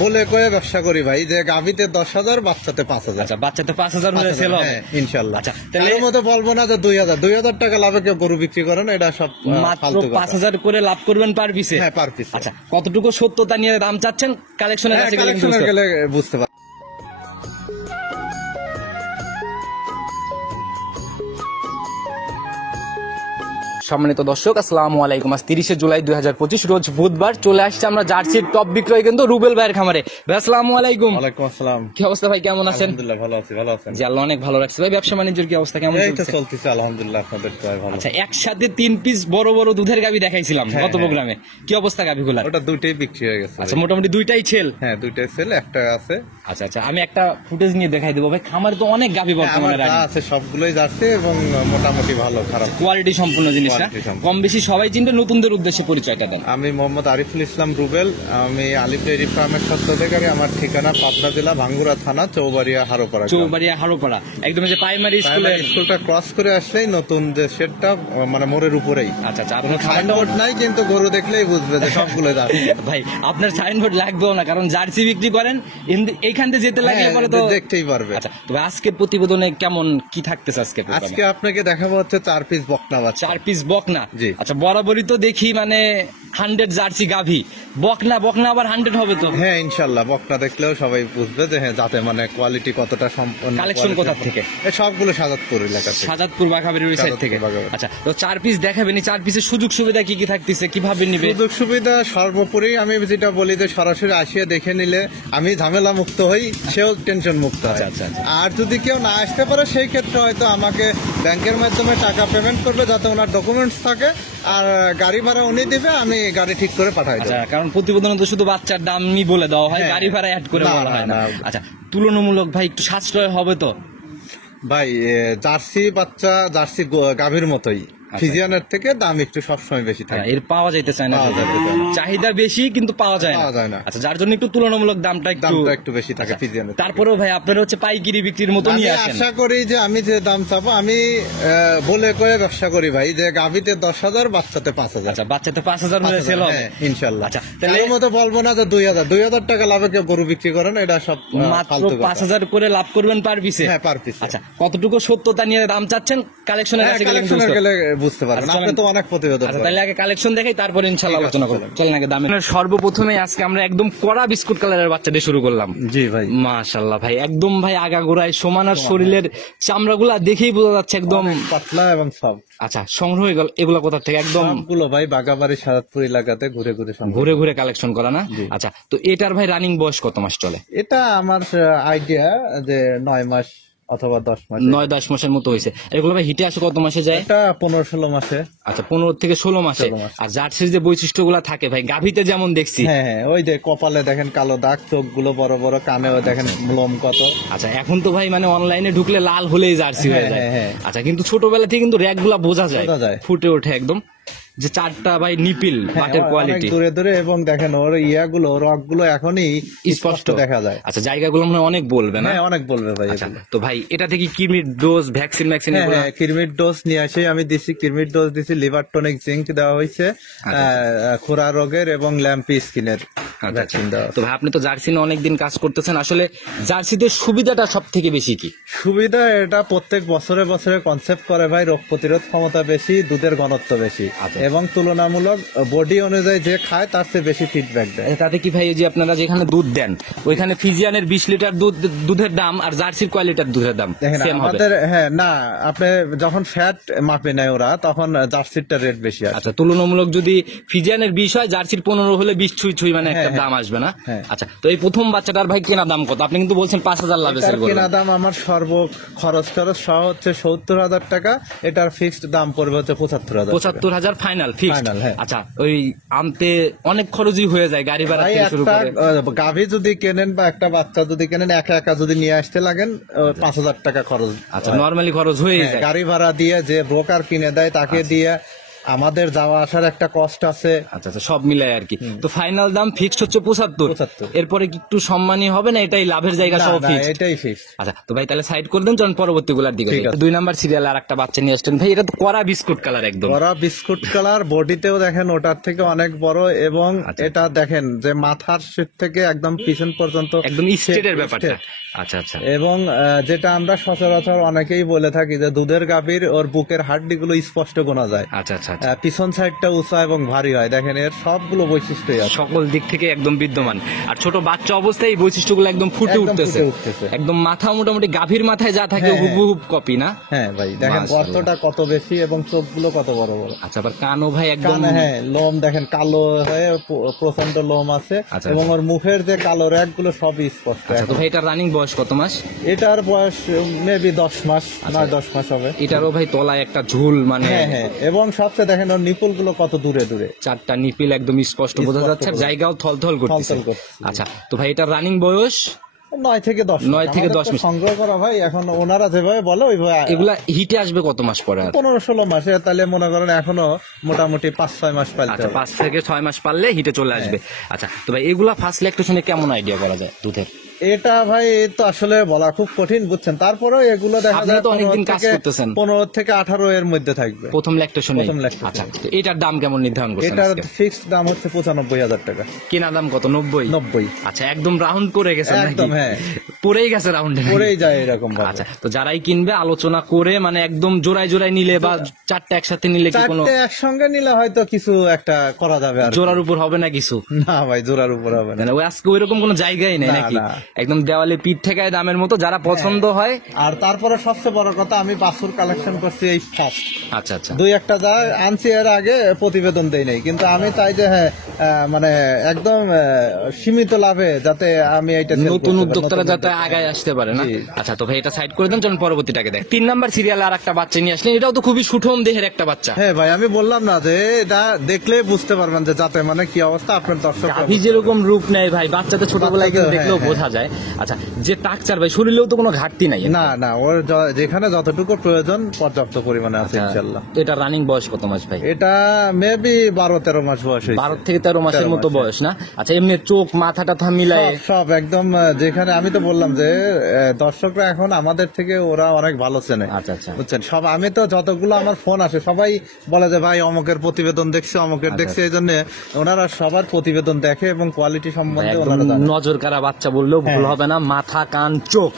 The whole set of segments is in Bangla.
বলে কয়ে ব্যবসা করি ভাই, যে গাভিতে 10,000, বাচ্চাতে 5,000। আচ্ছা, বাচ্চাতে 5,000 হলে সেল হবে ইনশাল্লাহ। আচ্ছা, তাহলে মতো বলবো না যে 2,000 টাকা লাভে কেউ গরু বিক্রি করেন, এটা সব মাত্র 5,000 করে লাভ করবেন পার পিসে। হ্যাঁ, পার পিস। আচ্ছা, কতটুকু সত্যতা নিয়ে দাম চাচ্ছেন কালেকশনের কাছে গেলে বুঝতে পারবেন। সম্মানিত দর্শক, আসসালামু আলাইকুম। আজ 30 জুলাই 2025 রোজ বুধবার চলে আসছে আমরা জার্সির টপ বিক্রয় কিন্তু রুবেল ভাইয়ের খামারে। ভাই আসসালামু আলাইকুম। ওয়ালাইকুম আসসালাম। কি অবস্থা ভাই, কেমন আছেন? আলহামদুলিল্লাহ ভালো আছি। ভালো আছেন? জি, আল্লাহ অনেক ভালো রাখছে। ভাই ব্যবসা বাণিজ্যের কি অবস্থা, কেমন চলছে? চলতেছে আলহামদুলিল্লাহ, আপনাদের দোয়ায় ভালো। আচ্ছা, একসাথে 3 পিস বড় বড় দুধের গাভী দেখাইছিলাম গত প্রোগ্রামে, কি অবস্থা গাভীগুলার? ওটা দুইটাই বিক্রি হয়ে গেছে। আচ্ছা, মোটামুটি দুইটাই ছেল? হ্যাঁ, দুইটাই সেল, একটা আছে। আচ্ছা আচ্ছা, আমি একটা ফুটেজ নিয়ে দেখাই দেবো ভাই। খামারে তো অনেক গাভী বর্তমানে আছে, সবগুলোই যাচ্ছে এবং মোটামুটি ভালো, খারাপ কোয়ালিটি সম্পূর্ণ জিনিসটা। কম বেশি সবাই চিনতে, নতুনদের উদ্দেশ্যে পরিচয়টা দেন। আমি মোহাম্মদ আরিফুল ইসলাম রুবেল, আমি আলিফ ডেইরি ফার্মের স্বত্বাধিকারী। আমার ঠিকানা পাবনা জেলা ভাঙ্গুড়া থানা চৌবাড়িয়া হারোপাড়া। চৌবাড়িয়া হারোপাড়া, একদম যে প্রাইমারি স্কুলটা ক্রস করে আসলেই নতুন যে শেডটা, মানে মোড়ের উপরেই। আচ্ছা আচ্ছা, আপনার সাইনবোর্ড নাই, কিন্তু গরু দেখলেই বুঝবে যে সবগুলো যাচ্ছে। ভাই আপনার সাইনবোর্ড লাগবেও না, কারণ জার্সি বিক্রি করেন, এইখান থেকে যেতে লাগে পরে তো দেখতেই পারবে। আচ্ছা, তবে আজকের প্রতিবেদনে কেমন কি থাকতেছে আজকে আপনাকে দেখাবো হচ্ছে 4 পিস বকনা বাচ্চা। 4 পিস বকনা। জি। আচ্ছা, বরাবরই তো দেখি মানে 100 জার্সি গাভী, বকনা আবার 100 হবে তো? হ্যাঁ ইনশাল্লাহ, বকনা দেখলেও সবাই বুঝবে যে হ্যাঁ, যাতে মানে কোয়ালিটি কতটা সম্পন্ন। কালেকশন কোথা থেকে? সবগুলো সাজাদপুর এলাকা থেকে, সাজাদপুর বাঘাবাড়ির ওই সাইড থেকে। আচ্ছা, তো 4 পিস দেখাবেন, 4 পিসের সুযোগ সুবিধা কি কি থাকতেছে, কিভাবে নিবে? সুযোগ সুবিধা সর্বোপরি আমি যেটা বলি যে সরাসরি আসিয়ে দেখে নিলে আমি ঝামেলা মুক্ত হই, সেও টেনশন মুক্ত হয়। আচ্ছা, আর যদি কেউ না আসতে পারে, সেই ক্ষেত্রে হয়তো আমাকে ব্যাংকের মাধ্যমে টাকা পেমেন্ট করবে, যাতে ওনার ডকুমেন্টস থাকে, আর গাড়ি ভাড়া উনি দিবে, আমি গাড়ি ঠিক করে পাঠাই দেব। আচ্ছা, কারণ প্রতিবেদনে তো শুধু বাচ্চার দামই বলে দেওয়া হয়, গাড়ি ভাড়া অ্যাড করে বলা হয় না। আচ্ছা, তুলনামূলক ভাই একটু সাশ্রয় হবে তো? ভাই জার্সি বাচ্চা জার্সি গাভীর মতোই, ফিজিয়ানের থেকে দাম একটু সবসময় বেশি থাকে। এর পাওয়া যাইতে চায় না, চাহিদা বেশি কিন্তু পাওয়া যায় না। আচ্ছা, যার জন্য একটু তুলনামূলক দামটা একটু বেশি থাকে ফিজিয়ানের। তারপরেও ভাই আপনারা হচ্ছে পাইকারি বিক্রির মতো নিয়ে আসেন। আশা করি যে আমি যে দাম চাবো, আমি বলে কয়ে ব্যবসা করি ভাই, যে গাভীতে 10,000, বাচ্চাতে 5,000। আচ্ছা, বাচ্চাতে 5,000 হলে সেল হবে ইনশাল্লাহ। আচ্ছা, তাহলে মতো বলবো না যে 2,000 টাকা লাভে কেউ গরু বিক্রি করেন, এটা সব মাত্র 5,000 করে লাভ করবেন পার পিসে। হ্যাঁ, পার পিস। আচ্ছা, কতটুকু সত্যতা নিয়ে দাম চাচ্ছেন কালেকশনের কাছে গেলে বুঝতে পারবেন। আপনি তো অনেক প্রতিবেদন। তাহলে আগে কালেকশন দেখাই, তারপরে ইনশাআল্লাহ আলোচনা করব। চলেন আগে দামে। সর্বপ্রথমে আজকে আমরা একদম কড়া বিস্কুট কালারের বাচ্চা দিয়ে শুরু করলাম। জি ভাই, মাশাআল্লাহ ভাই, একদম ভাই আগাগোড়ায় সমান, আর শরীরের চামড়াগুলা দেখেই বোঝা যাচ্ছে একদম পাতলা এবং সব। আচ্ছা, সংগ্রহ এগুলা কোথা থেকে? একদম সবগুলো ভাই বাগাবাড়ি সাজাদপুর এলাকাতে ঘুরে ঘুরে কালেকশন করা না? আচ্ছা, তো এটার ভাই রানিং বয়স কত মাস চলে? এটা আমার আইডিয়া যে 9 মাস অথবা 10 মাস, 9-10 মাসের মতো হয়েছে। এগুলো ভাই হিটে আসে কত মাসে যায়? এটা 15-16 মাসে। আচ্ছা, 15 থেকে 16 মাসে। আর জার্সির যে বৈশিষ্ট্যগুলো থাকে ভাই, গাভীতে যেমন দেখছি, হ্যাঁ, ওই যে কপালে দেখেন কালো দাগ, চোখগুলো বড় বড়, কানেও দেখেন লোম কত। আচ্ছা, এখন তো ভাই মানে অনলাইনে ঢুকলে লাল হলেই জার্সি হয়ে যায়। আচ্ছা, কিন্তু ছোটবেলা থেকে কিন্তু র্যাক গুলা বোঝা যায়, ফুটে ওঠে একদম, যে 4টা ভাই নিপিল বাটের কোয়ালিটি দূরে ওর দেখেন, ওর রক গুলো এখনই স্পষ্ট দেখা যায়। আচ্ছা, জায়গাগুলো মনে হয় অনেক বলবে না? অনেক বলবে ভাই। আচ্ছা, তো ভাই এটা থেকে কিডনির ডোজ, ভ্যাকসিন কিডনির ডোজ নিয়ে আসে আমি দিছি। কিডনির ডোজ দিছি, লিভার টনিক জিঙ্ক দেওয়া হয়েছে, খোরা রোগের এবং ল্যাম্পি স্কিনের ভ্যাকসিন দেওয়া। তো ভাই আপনি তো জার্সি নিয়ে অনেকদিন কাজ করতেছেন, আসলে জার্সিতে সুবিধাটা সব থেকে বেশি কি? সুবিধা এটা প্রত্যেক বছরে কনসেপ্ট করে ভাই, রোগ প্রতিরোধ ক্ষমতা বেশি, দুধের ঘনত্ব বেশি, এবং তুলনামূলক বডি অনুযায়ী যে খায় তার চেয়ে বেশি ফিডব্যাক দেয়। তাতে কি ভাই, যে আপনারা যেখানে দুধ দেন ওইখানে ফিজিয়ানের 20 লিটার দুধের দাম আর জার্সির কয় দামের দাম সেম হবে? হ্যাঁ, না, আপনি যখন ফ্যাট মাপে নেয় ওরা, তখন জার্সিরটা রেট বেশি আসে। আচ্ছা, তুলনামূলক যদি ফিজিয়ানের 20 হয়, জার্সির 15 হলে 20 ছুঁই মানে একটা দাম আসবে না? আচ্ছা, তো এই প্রথম বাচ্চাটার ভাই কেনা দাম কত? আপনি কিন্তু বলছেন 5,000 লাভে সেল করবেন। কেনা দাম আমার খরচ সহ হচ্ছে 70,000 টাকা। এটার ফিক্সড দাম পড়বে হচ্ছে 75,000। 75,000 ফাইনাল ফিক্সড? আচ্ছা, ওই আনতে অনেক খরচই হয়ে যায়, গাড়ি ভাড়া থেকে শুরু করে। গাভী যদি কেনেন বা একটা বাচ্চা যদি কেনেন, একা যদি নিয়ে আসতে লাগেন 5,000 টাকা খরচ। আচ্ছা, নরমালি খরচ হয়ে যায়। গাড়ি ভাড়া দিয়ে, যে ব্রোকার কিনে দেয় তাকে দিয়ে, আমাদের যাওয়া আসার একটা কষ্ট আছে। আচ্ছা আচ্ছা, সব মিলাই আর কি। তো ফাইনাল দাম ফিক্সড হচ্ছে 75। এরপরে কি একটু সম্মানী হবে না, এটাই লাভের জায়গা সব ফিক্সড? এটাই ফিক্স। আচ্ছা, তো ভাই তাহলে সাইড করে দেন, চলুন পরবর্তী গুলার দিকে। 2 নাম্বার সিরিয়াল আর একটা বাচ্চা নিয়ে আসছেন ভাই, এটা তো কড়া বিস্কুট কালার, একদম কড়া বিস্কুট কালার, বডিতেও দেখেন ওটার থেকে অনেক বড়, এবং এটা দেখেন যে মাথার শীত থেকে একদম পিছন পর্যন্ত একদম স্ট্রেটের ব্যাপারটা। আচ্ছা আচ্ছা, এবং যেটা আমরা সচরাচর অনেকেই বলে থাকি যে দুধের গাভীর ওর বুকের হাড্ডি গুলো স্পষ্ট গোনা যায়। আচ্ছা আচ্ছা, পিছন সাইডটা উঁচা এবং ভারী হয়। দেখেন এর সবগুলো বৈশিষ্ট্যই আছে, সকল দিক থেকে একদম বিদ্যমান। আর ছোট বাচ্চা অবস্থায় এই বৈশিষ্ট্যগুলো একদম ফুটে উঠতেছে। একদম মাথা মোটামুটি গাভীর মাথায় যা থাকে হুবহু কপি না? হ্যাঁ ভাই, দেখেন গর্তটা কত বেশি এবং চোখগুলো কত বড় বড়। আচ্ছা, আবার কানও ভাই একদম, হ্যাঁ লোম দেখেন কালো হয়ে প্রচন্ড লোম আছে, এবং ওর মুখের যে কালো র্যাক গুলো সবই স্পষ্ট। আচ্ছা, তো ভাই এটার রানিং বয়স কত মাস? এটার বয়স মেবি 10 মাস, 9-10 মাস হবে। এটারও ভাই তলায় একটা ঝুল, মানে হ্যাঁ, এবং সবচেয়ে দেখেন ওর নিপুল গুলো কত দূরে দূরে, 4টা নিপিল একদম স্পষ্ট বোঝা যাচ্ছে, জায়গাও থলথল করতেছে। আচ্ছা, তো ভাই এটার রানিং বয়স 9 থেকে 10 মাস সংগ্রহ করা ভাই। এখন ওনারা যেভাবে বলে ওইভাবে এগুলা হিটে আসবে কত মাস পরে? 15-16 মাসে। তাহলে মনে করেন এখনো মোটামুটি 5-6 মাস পালতে হবে। 5 থেকে 6 মাস পারলে হিটে চলে আসবে। আচ্ছা, তো ভাই এগুলা ফার্স্ট ল্যাকটেশনে কেমন আইডিয়া করা যায় দুধের? এটা ভাই তো আসলে বলা খুব কঠিন, বুঝছেন। তারপরেও এগুলো দেখা যায় তো অনেকদিন কাজ করতেছেন, 15 থেকে 18 এর মধ্যে থাকবে প্রথম ল্যাকটেশনে। আচ্ছা, তো এটার দাম কেমন নির্ধারণ করছেন? এটার ফিক্সড দাম হচ্ছে 95,000 টাকা। কেনা দাম কত? 90। আচ্ছা, একদম রাউন্ড করে গেছেন নাকি? একদম, হ্যাঁ পড়েই গেছে রাউন্ডে, পড়েই যায় এরকম ভাবে। আচ্ছা, তো যারাই কিনবে আলোচনা করে, মানে একদম জোড়ায় জোড়ায় নিলে বা 4টা একসাথে নিলে কি কোনো? 4টে একসঙ্গে নিলে হয়তো কিছু একটা করা যাবে। আর জোড়ার উপর হবে না কিছু? না ভাই, জোড়ার উপর হবে না। ওই আজকে ওইরকম কোনো জায়গাই নেই নাকি? একদম দেওয়ালে পিঠ ঠেকায় দামের মতো, যারা পছন্দ হয়। আর তারপরে সবচেয়ে বড় কথা, আমি বাছুর কালেকশন করছি এই ফার্স্ট। আচ্ছা আচ্ছা, 2-1টা যা আনছি এর আগে প্রতিবেদন দেই নাই, কিন্তু আমি চাই যে হ্যাঁ মানে একদম সীমিত লাভে যাতে আমি এইটা নতুন উদ্যোক্তারা যাতে আগায় আসতে পারে না। আচ্ছা, তো ভাই এটা সাইড করে দেন, চলুন পরবর্তীটাকে দেখ। 3 নাম্বার সিরিয়ালে আর একটা বাচ্চা নিয়ে আসলেন, এটাও তো খুবই সুঠম দেহের একটা বাচ্চা। হ্যাঁ ভাই, আমি বললাম না যে এটা দেখলে বুঝতে পারবেন যে যাতে মানে কি অবস্থা। আপনার দর্শক গাভী যেরকম রূপ নেয় ভাই, বাচ্চাদের ছোটবেলায় কিন্তু দেখলেও বোঝা যায়। আচ্ছা, যে টাকচার ভাই, শরীরেও তো কোনো ঘাটতি নাই? না, ওর যেখানে যতটুকু প্রয়োজন পর্যাপ্ত পরিমাণে আছে ইনশাআল্লাহ। তো এটা রানিং বয়স কত মাস ভাই? এটা মেবি 12-13 মাস বয়স হয়েছে। 12 থেকে 13 মাসের মতো বয়স না? আচ্ছা, এমনি চোখ মাথা টাথা মিলায় সব একদম, যেখানে আমি তো বললাম যে দর্শকরা এখন আমাদের থেকে ওরা অনেক ভালো চেনে। আচ্ছা আচ্ছা, বুঝছেন। সব আমি তো যতগুলো আমার ফোন আসে সবাই বলে যে ভাই অমুকের প্রতিবেদন দেখছি, অমুকের দেখছি। এই জন্য ওনারা সবার প্রতিবেদন দেখে এবং কোয়ালিটি সম্বন্ধে ওনারা জানে। নজর কারা বাচ্চা বললেও ভুল হবে না, মাথা কান চোখ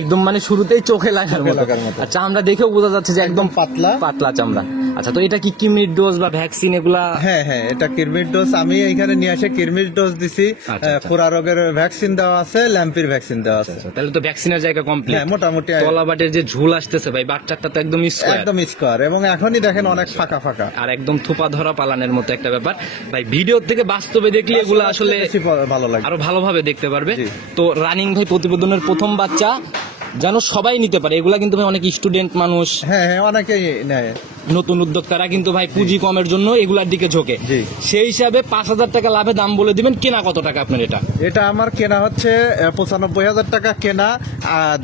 একদম মানে শুরুতেই চোখে লাগার মতো। আচ্ছা, আমরা দেখেও বোঝা যাচ্ছে যে একদম পাতলা চামড়া। আচ্ছা, তো এটা কি কিডনির ডোজ বা ভ্যাকসিন এগুলা? হ্যাঁ, এটা কিডনির ডোজ। আমি এখানে নিয়ে আসে কিডনির ডোজ দিছি, খুরা রোগের ভ্যাকসিন দেওয়া আছে, ল্যাম্পির ভ্যাকসিন দেওয়া আছে। তাহলে তো ভ্যাকসিনের জায়গা কমপ্লিট। হ্যাঁ, মোটামুটি। তলাবাটের যে ঝুল আসতেছে ভাই, বাচ্চাটা তো একদম স্কোয়ার, এবং এখনই দেখেন অনেক ফাঁকা আর একদম থোপা ধরা পালানের মতো একটা ব্যাপার ভাই। ভিডিও থেকে বাস্তবে দেখলে এগুলো আসলে ভালো লাগে, আরো ভালোভাবে দেখতে পারবে। তো রানিং ভাই প্রতিবেদনের প্রথম বাচ্চা যেন সবাই নিতে পারে, এগুলা কিন্তু ভাই অনেক স্টুডেন্ট মানুষ, হ্যাঁ অনেকেই নেয়, নতুন উদ্যোক্তারা কিন্তু ভাই পুঁজি কমের জন্য এগুলার দিকে ঝোঁকে। সেই হিসাবে 5,000 টাকা লাভে দাম বলে দিবেন। কেনা কত টাকা আপনার? এটা আমার কেনা হচ্ছে 95,000 টাকা কেনা।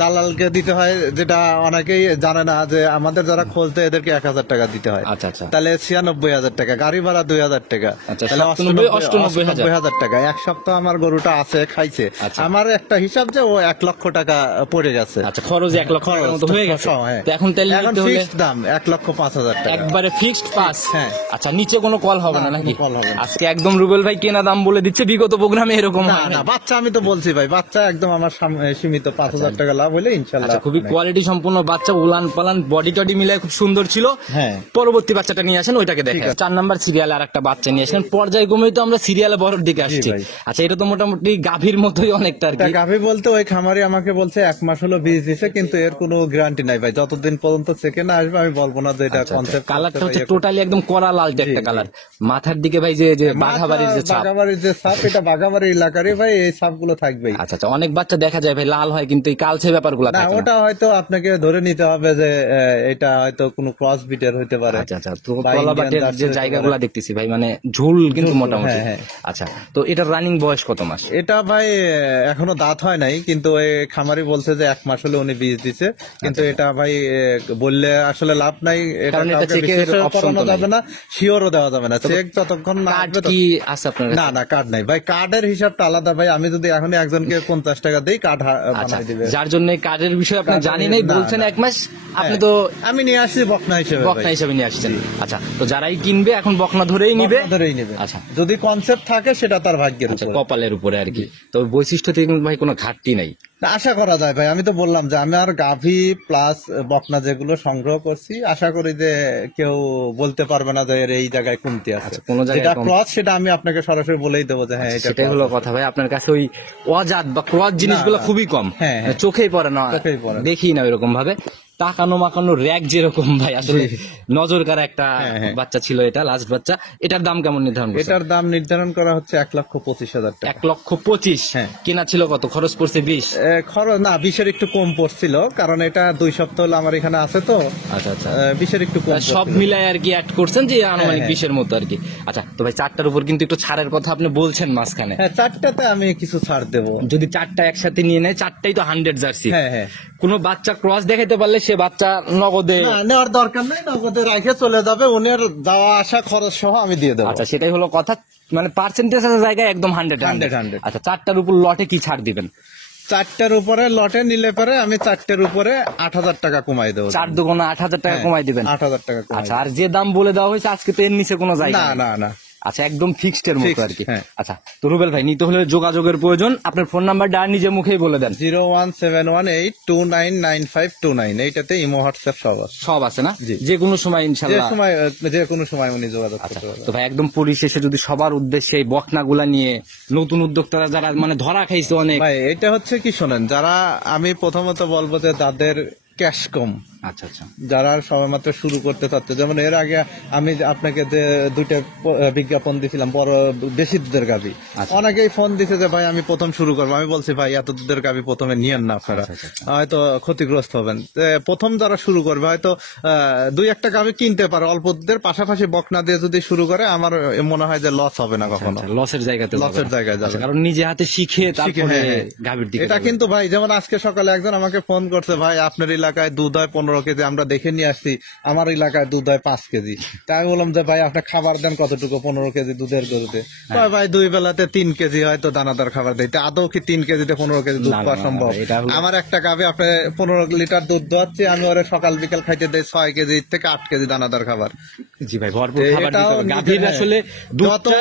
দালালকে দিতে হয়, যেটা অনেকেই জানে না যে আমাদের যারা খোঁজতে এদেরকে 1,000 টাকা দিতে হয়। আচ্ছা আচ্ছা, তাহলে 96,000 টাকা, গাড়ি ভাড়া 2,000 টাকা, তাহলে 98,000 টাকা। এক সপ্তাহ আমার গরুটা আছে, খাইছে। আমার একটা হিসাব যে ও 1 লক্ষ টাকা পড়ে গেছে। আচ্ছা, খরচ 1 লক্ষ টাকার মতো হয়ে গেছে। এখন ফিক্সড দাম 1,05,000 টাকা, একবারে ফিক্সড পাস। হ্যাঁ। আচ্ছা, নিচে কোনো কল হবে না নাকি? আজকে একদম রুবেল ভাই কেনা দাম বলে দিচ্ছে, বিগত প্রোগ্রামে এরকম না। বাচ্চা আমি তো বলছি ভাই, বাচ্চা একদম আমার সীমিত 5,000 টাকা লাভ হলে ইনশাল্লাহ। খুবই কোয়ালিটি সম্পূর্ণ বাচ্চা, উলান পালান বডি টডি মিলায় খুব সুন্দর ছিল। হ্যাঁ, পরবর্তী বাচ্চাটা নিয়ে আসেন, ওইটাকে দেখেন। 4 নাম্বার সিরিয়ালে আর একটা বাচ্চা নিয়ে আসেন। পর্যায়ক্রমে তো আমরা সিরিয়ালে বড়র দিকে আসছি। আচ্ছা, এটা তো মোটামুটি গাভীর মতোই অনেকটা আর কি। গাভী বলতে ওই খামারি আমাকে বলছে 1 মাস হলো বীজ দিছে, কিন্তু এর কোনো গ্যারান্টি নাই ভাই। যতদিন পর্যন্ত চেকে না আসবে আমি বলবো না যে এটা কনসেপ্ট। কালারটা হচ্ছে টোটালি একদম কড়া লালটে একটা কালার। মাথার দিকে ভাই যে বাঘাবাড়ির যে ছাপ, এটা বাঘাবাড়ি এলাকারই ভাই, এই ছাপগুলো থাকবেই। আচ্ছা, অনেক বাচ্চা দেখা যায় ভাই লাল হয়, কিন্তু এই কালচে ব্যাপারগুলো থাকে না। ওটা হয়তো আপনাকে ধরে নিতে হবে যে এটা হয়তো কোনো ক্রস বিটের হইতে পারে। আচ্ছা, তো তলাবাটের যে জায়গাগুলো দেখতেছি ভাই, মানে ঝুল কিন্তু মোটামুটি। আচ্ছা, তো এটার রানিং বয়স কত মাস? এটা ভাই এখনো দাঁত হয় নাই, কিন্তু ওই খামারি বলছে যে 1 মাস হলে উনি বীজ দিছে, কিন্তু এটা ভাই বললে আসলে লাভ নাই। এটা কারণ এটা কাউকে চেকের বিশ্বাসও অপশন করানো তো নাই। যাবে না, শিওরও দেওয়া যাবে না। চেক যতক্ষণ না কার্ড আসবে কি আছে আপনার কাছে? না না কার্ড নাই ভাই, কার্ডের হিসাবটা আলাদা ভাই। আমি যদি এখন একজনকে 50 টাকা দেই, কার্ড আচ্ছা, বানাই দিবে। যার জন্য এই কার্ডের বিষয়ে আপনি কার্ডের- জানেন নাই, না, বলছেন না। 1 মাস, আপনি হ্যাঁ, তো আমি নিয়ে আসছি বকনা হিসেবে ভাই। বকনা হিসেবে নিয়ে আসছেন। আচ্ছা, তো যারাই কিনবে এখন বকনা ধরেই নিবে। বকনা ধরেই নেবে। আচ্ছা। যদি কনসেপ্ট থাকে সেটা তার ভাগ্যের আচ্ছা, উপর। কপালের উপরে আর কি। তো বৈশিষ্ট্য থেকে কিন্তু ভাই কোনো ঘাটতি নাই। না, আশা করা যায় ভাই। আমি তো বললাম যে আমি আর গাভী প্লাস বকনা যেগুলো সংগ্রহ করছি, আশা করি যে কেউ বলতে পারবে না যে এর এই জায়গায় কমতি আছে। আচ্ছা, কোনো জায়গায় যেটা কম- ক্রস সেটা আমি আপনাকে সরাসরি বলেই দেবো যে হ্যাঁ এটা সেটাই হলো কথা ভাই, আপনার কাছে ওই অজাত বা ক্রস জিনিসগুলো না। খুবই কম। হ্যাঁ, হ্যাঁ। চোখেই পড়ে না, চোখেই পড়ে না। দেখি না এরকম ভাবে। তাকানো মাকানো র্যাক যেরকম ভাই, আসলে নজর কারা একটা হ্যাঁ, হ্যাঁ। বাচ্চা ছিল, এটা লাস্ট বাচ্চা। এটার দাম কেমন নির্ধারণ করছেন? এটার দাম নির্ধারণ করা হচ্ছে 1,25,000 টাকা। 1,25,000। হ্যাঁ। কেনা ছিল কত, খরচ পড়ছে 20? খরচ না, 20-এর একটু কম পড়ছিল, কারণ এটা 2 সপ্তাহ হলো আমার এখানে আছে তো। আচ্ছা আচ্ছা, 20-এর একটু কম সব পড়ছিল। মিলাই আর কি অ্যাড করছেন যে আনুমানিক হ্যাঁ। 20-এর মতো আর কি। আচ্ছা, তো ভাই 4টার উপর কিন্তু একটু ছাড়ের কথা আপনি বলছেন মাঝখানে। হ্যাঁ, 4টাতে আমি কিছু ছাড় দেবো। যদি 4টা একসাথে নিয়ে নেয়, 4টাই তো 100 জার্সি। হ্যাঁ, হ্যাঁ। কোনো বাচ্চা ক্রস দেখাইতে পারলে সে বাচ্চা নগদে। না, নেওয়ার দরকার নাই, নগদে রাখে চলে যাবে। উনার যাওয়া আসা খরচ সহ আমি দিয়ে দেবো। আচ্ছা, সেটাই হলো কথা, মানে পার্সেন্টেজের জায়গায় একদম 100। 100 আচ্ছা, 4টার উপর লটে কি ছাড় দিবেন? 4টার উপরে লটে নিলে পরে আমি 4টার উপরে 8,000 টাকা কমাই দেবো। 4 দুগুণে 8,000 টাকা হ্যাঁ, কমাই দিবেন। 8,000 টাকা কমাই আচ্ছা, আর যে দাম বলে দেওয়া হয়েছে আজকে তো এর নিচে কোনো জায়গা না নেই। না না। আচ্ছা, একদম ফিক্সড এর মতো Fixed, আর কি। হ্যাঁ। আচ্ছা, তো রুবেল ভাই, নিতে হলে যোগাযোগের প্রয়োজন। আপনার ফোন নাম্বারটা আর নিজে মুখেই বলে দেন। 01718299529, এইটাতে ইমো হোয়াটসঅ্যাপ সব আছে। সব আছে না? জি। যে কোনো সময় যে ইনশাল্লাহ। সময় যে কোনো সময় উনি যোগাযোগ আচ্ছা, করতে পারবেন। তো ভাই একদম পরিশেষে যদি সবার উদ্দেশ্যে এই বকনাগুলা নিয়ে নতুন উদ্যোক্তারা যারা মানে ধরা খাইছে অনেক। ভাই এটা হচ্ছে কি শোনেন, যারা আমি প্রথমত বলবো যে যাদের ক্যাশ কম, আচ্ছা আচ্ছা, যারা সবেমাত্র শুরু করতে চাচ্ছে, যেমন এর আগে আমি আপনাকে যে 2টা বিজ্ঞাপন দিছিলাম বড় দেশি দুধের গাভী, আচ্ছা। অনেকেই ফোন দিছে যে ভাই আমি প্রথম শুরু করবো। আমি বলছি ভাই এত দুধের গাভী প্রথমে নিয়েন না আপনারা, আচ্ছা, আচ্ছা। হয়তো ক্ষতিগ্রস্ত হবেন। প্রথম যারা শুরু করবে হয়তো 2-1টা গাভী কিনতে পারে অল্প দুধের, পাশাপাশি বকনা দিয়ে যদি শুরু করে আমার মনে হয় যে লস হবে না কখনো। লসের জায়গাতে যাবে লসের না। জায়গায় যাবে আচ্ছা, না। কারণ নিজে হাতে শিখে তারপরে হ্যাঁ, হ্যাঁ। গাভীর দিকে এটা যাবে। কিন্তু ভাই, যেমন আজকে সকালে একজন আমাকে ফোন করছে, ভাই আপনার এলাকায় দুধ হয় 15 কেজি, আমরা দেখে নিয়ে আসছি, আমার এলাকায় দুধ হয় 5 কেজি। তাই আমি বললাম যে ভাই আপনি খাবার দেন কতটুকু 15 কেজি দুধের গরুতে? ভাই 2 বেলাতে 3 কেজি হয়তো দানাদার খাবার দেয়। তা আদৌ কি 3 কেজিতে 15 কেজি দুধ না, পাওয়া না, সম্ভব? না, এটা হলো- আমার একটা গাভী আপনি 15 লিটার দুধ দোয়াচ্ছি, আমি ওরে সকাল বিকাল খাইতে দেই 6 কেজি থেকে 8 কেজি দানাদার খাবার। জি ভাই, ভরপুর খাবার দিতে এটাও হবে। নিজে- গাভীর হ্যাঁ। আসলে যত দুধটা,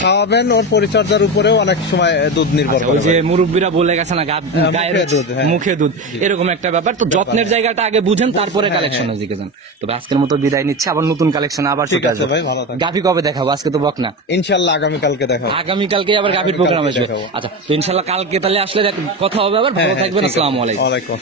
খাওয়াবেন ওর পরিচর্যার উপরেও অনেক সময় দুধ নির্ভর ওই করে যে ভাই। মুরব্বীরা বলে গেছে না, হ্যাঁ, গায়ের মুখে দুধ, হ্যাঁ। মুখে দুধ, এরকম একটা ব্যাপার। তো যত্নের জায়গাটা আগে বুঝেন, তারপরে হ্যাঁ, কালেকশনের দিকে যান। তবে আজকের মতো বিদায় নিচ্ছে, আবার নতুন কালেকশন আবার ঠিক ছুটে আছে আসবো। ভাই, ভালো থাকবেন। গাভী কবে দেখাবো? আজকে তো বকনা, ইনশাল্লাহ আগামীকালকে দেখা হবে। আগামীকালকে আবার গাভীর আগামীকালকে প্রোগ্রাম আসবে। দেখাবো। আচ্ছা, তো ইনশাল্লাহ কালকে তাহলে আসলে কথা হবে আবার। ভালো হ্যাঁ, হ্যাঁ, থাকবেন, ঠিক আছে। আসসালামু আলাইকুম। ওয়ালাইকুম